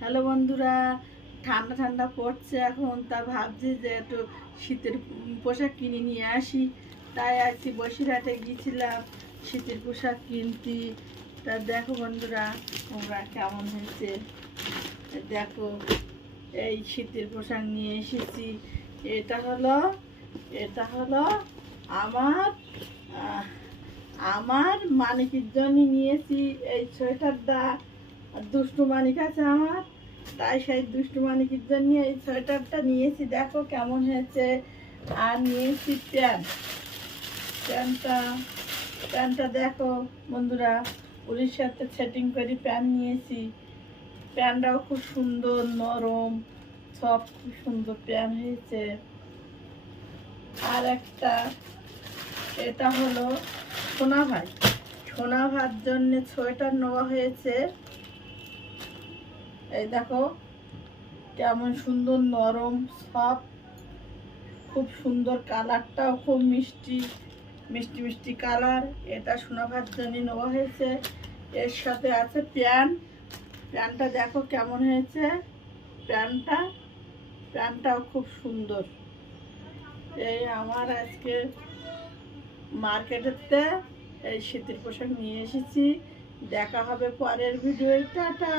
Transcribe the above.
Hello বন্ধুরা, ঠান্ডা ঠান্ডা পড়ছে এখন, তা ভাবছি যে একটু শীতের পোশাক কিনে নিয়ে আসি। তাই আজকে বসিরহাটে গিয়েছিলাম শীতের পোশাক কিনতে। তা দেখো বন্ধুরা, তোমরা কেমন হয়েছে দেখো। এই শীতের পোশাক নিয়ে এসেছি। এটা হলো এটা হলো আমার আহ, আমার মানিকের জন্য নিয়েছি এই সোয়েটারটা। দুষ্টু মানিক আছে আমার, তাই সেই দুষ্টু মানিকের জন্য এই সোয়েটারটা নিয়েছি। দেখো কেমন হয়েছে। আর নিয়েছি প্যান্টটা প্যান্টটা দেখো বন্ধুরা, উড়িষ্যাতে সেটিং করে প্যান্ট নিয়েছি। প্যান্টটাও খুব সুন্দর, নরম, সব খুব সুন্দর প্যান্ট হয়েছে। আর একটা, এটা হলো সোনা ভাইয়ের জন্য সোয়েটার নেওয়া হয়েছে। এই দেখো কেমন সুন্দর, নরম, সফট, খুব সুন্দর। কালারটাও খুব মিষ্টি মিষ্টি মিষ্টি কালার। এটা সোনাভার জন্য নেওয়া হয়েছে। এর সাথে আছে প্যান্টটা দেখো কেমন হয়েছে। প্যান্টটাও খুব সুন্দর। এই আমার আজকে মার্কেটেতে এই শীতের পোশাক নিয়ে এসেছি। দেখা হবে পরের ভিডিও। টাটা।